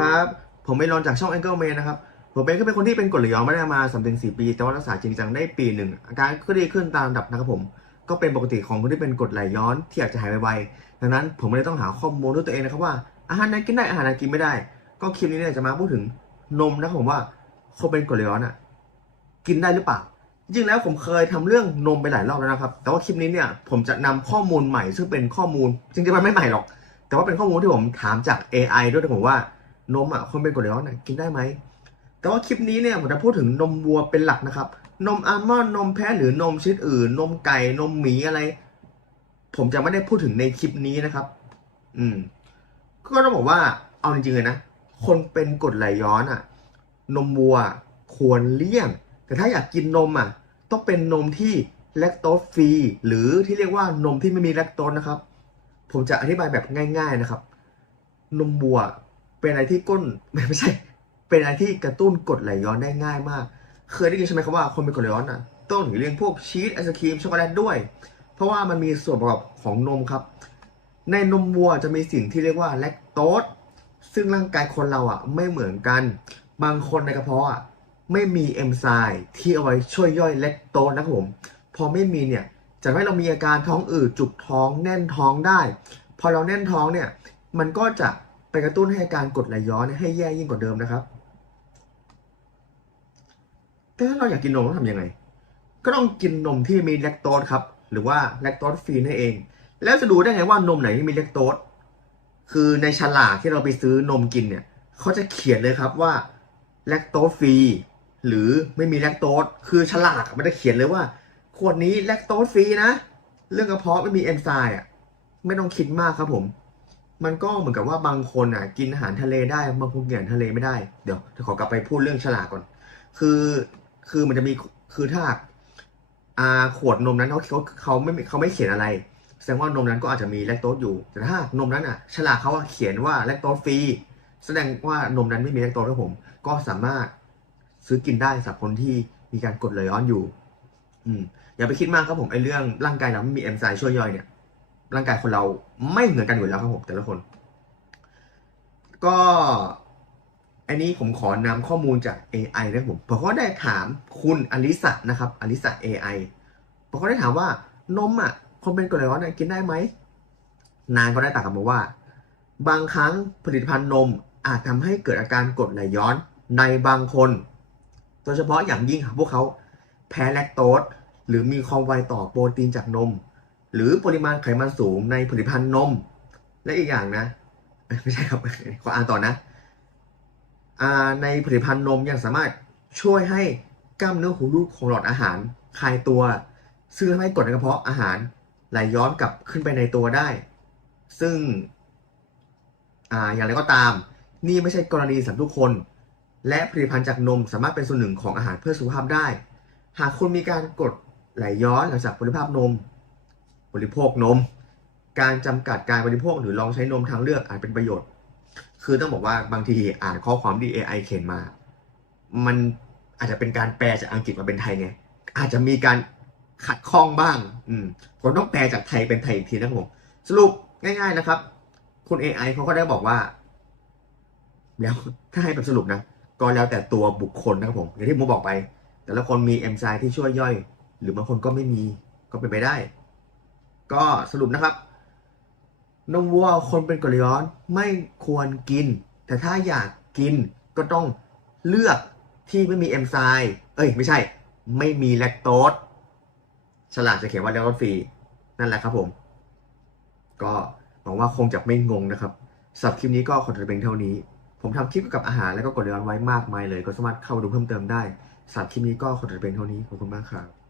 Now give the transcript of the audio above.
ครับ ผมไม่รอนจากช่อง Angle Man นะครับ ผมเองก็เป็นคนที่เป็นกรดไหลย้อนไม่ได้มาสามถึงสี่ปี แต่ว่ารักษาจริงจังได้ปีหนึ่งอาการก็ดีขึ้นตามลำดับนะครับผม ก็เป็นปกติของคนที่เป็นกรดไหลย้อนที่อยากจะหายไวๆดังนั้นผมไม่ได้ต้องหาข้อมูลด้วยตัวเองนะครับว่าอาหารไหนกินได้อาหารไหนกินไม่ได้ ก็คลิปนี้เนี่ยจะมาพูดถึงนมนะครับผมว่าคนเป็นกรดไหลย้อนอะกินได้หรือเปล่าจริงแล้วผมเคยทำเรื่องนมไปหลายรอบแล้วนะครับ แต่ว่าคลิปนี้เนี่ยผมจะนำข้อมูลใหม่ซึ่งเป็นข้อมูลจริงๆมันไม่ใหม่หรอก แต่ว่าเป็นข้อมูลที่ผมถามจาก AI ด้วยนะผมว่า นมอะคนเป็นกรดไหลย้อนอะกินได้ไหมแต่ว่าคลิปนี้เนี่ยผมจะพูดถึงนมวัวเป็นหลักนะครับ นมอัลมอนด์นมแพะหรือนมชนิดอื่น นมไก่นมหมีอะไร ผมจะไม่ได้พูดถึงในคลิปนี้นะครับ อืม ก็ต้องบอกว่าเอาจริงๆเลยนะคนเป็นกรดไหลย้อนอะ นมวัวควรเลี่ยง แต่ถ้าอยากกินนมอะ ต้องเป็นนมที่แลคโตสฟรีหรือที่เรียกว่านมที่ไม่มีแลคโตสนะครับ ผมจะอธิบายแบบง่าย ๆนะครับ นมวัว เป็นอะไรที่ก้นไม่ใช่ เป็นอะไรที่กระตุ้นกดไหลย้อนได้ง่ายมาก เคยได้ยินใช่ไหมครับว่าคนเป็นกรดไหลย้อนอะต้องหีเลี่ยงพวกชีสไอศครีมช็อกโกแลตด้วย เพราะว่ามันมีส่วนประกอบของนมครับ ในนมวัวจะมีสิ่งที่เรียกว่าแลคโตสซึ่งร่างกายคนเราอะไม่เหมือนกัน บางคนในกระเพาะอะไม่มีเอนไซม์ที่เอาไว้ช่วยย่อยแลคโตสนะครับผมพอไม่มีเนี่ยจะทำให้เรามีอาการท้องอืดจุกท้องแน่นท้องได้ พอเราแน่นท้องเนี่ยมันก็จะ กระตุ้นให้อาการกดไหลย้อนให้แย่ยิ่งกว่าเดิมนะครับ แต่ถ้าเราอยากกินนมต้องทำยังไง ก็ต้องกินนมที่มีแลคโตสครับ หรือว่าแลคโตสฟรีนั่นเอง แล้วจะดูได้ไงว่านมไหนที่มีแลคโตส คือในฉลากที่เราไปซื้อนมกินเนี่ยเขาจะเขียนเลยครับว่าแลคโตสฟรีหรือไม่มีแลคโตส คือฉลากมันจะเขียนเลยว่าขวดนี้แลคโตสฟรีนะ เรื่องกระเพาะไม่มีเอนไซม์อะ ไม่ต้องคิดมากครับผม มันก็เหมือนกับว่าบางคนอะกินอาหารทะเลได้บางคนกินอาหารทะเลไม่ได้เดี๋ยวจะขอกลับไปพูดเรื่องฉลากก่อน คือคือมันจะมีคือถ้าอ่าขวดนมนั้นเขาเขาเขาไม่เขาไม่เขียนอะไร แสดงว่านมนั้นก็อาจจะมีแลคโตสอยู่ แต่ถ้านมนั้นอะ ฉลากเขาเขียนว่าแลคโตสฟรีแสดงว่านมนั้นไม่มีแลคโตสครับผม ก็สามารถซื้อกินได้สำหรับคนที่มีการกดไหลย้อนอยู่ อืมอย่าไปคิดมากครับผมไอ้เรื่องร่างกายเราไม่มีเอนไซม์ช่วยย่อยเนี่ย ร่างกายคนเราไม่เหมือนกันอยู่แล้วครับผมแต่ละคน ก็อันนี้ผมขอนำข้อมูลจาก AI นะครับผมผมก็ได้ถามคุณอลิสะนะครับอลิสะ AI ผมก็ได้ถามว่านมอะคนเป็นกรดไหลย้อนกินได้ไหมนางก็ได้ตอบกลับมาว่า บางครั้งผลิตภัณฑ์นมอาจทำให้เกิดอาการกรดไหลย้อนในบางคน โดยเฉพาะอย่างยิ่งหากพวกเขาแพ้แลคโตสหรือมีความไวต่อโปรตีนจากนม หรือปริมาณไขมันสูงในผลิตภัณฑ์นม และอีกอย่างนะ ไม่ใช่ครับขออ่านต่อนะในผลิตภัณฑ์นมยังสามารถช่วยให้กล้ามเนื้อหูรูดของหลอดอาหารคลายตัว ซึ่งทำให้กรดในกระเพาะอาหารไหลย้อนกลับขึ้นไปในตัวได้ ซึ่งออย่างไรก็ตาม นี่ไม่ใช่กรณีสำหรับทุกคน และผลิตภัณฑ์จากนมสามารถเป็นส่วนหนึ่งของอาหารเพื่อสุขภาพได้ หากคุณมีการกดไหลย้อนหลังจากบริโภคนม บริโภคนม การจำกัดการบริโภคหรือลองใช้นมทางเลือกอาจเป็นประโยชน์ คือต้องบอกว่าบางทีอ่านข้อความที่ AI เขียนมา มันอาจจะเป็นการแปลจากอังกฤษมาเป็นไทยไง อาจจะมีการขัดข้องบ้าง อืมผมต้องแปลจากไทยเป็นไทยอีกทีนะผมสรุปง่าย ๆนะครับ คุณ AI เขาก็ได้บอกว่า แล้วถ้าให้แบบสรุปนะ ก็แล้วแต่ตัวบุคคลนะครับผมอย่างที่ผมบอกไป แต่ละคนมีเอนไซม์ที่ช่วยย่อย หรือบางคนก็ไม่มีก็เป็นไปได้ ก็สรุปนะครับ นมวัวคนเป็นกรดไหลย้อนไม่ควรกิน แต่ถ้าอยากกินก็ต้องเลือกที่ไม่มีเอนไซม์เอ้ย ไม่ใช่ ไม่มีแลคโตสฉลากจะเขียนว่าแลคโตสฟรี นั่นแหละครับผม ก็หวังว่าคงจะไม่งงนะครับสำหรับคลิปนี้ก็ขอจบเพียงเท่านี้ ผมทำคลิปเกี่ยวกับอาหารแล้วก็กดเรือนไว้มากมายเลย ก็สามารถเข้ามาดูเพิ่มเติมได้สำหรับคลิปนี้ก็ขอจบเพียงเท่านี้ขอบคุณมากครับ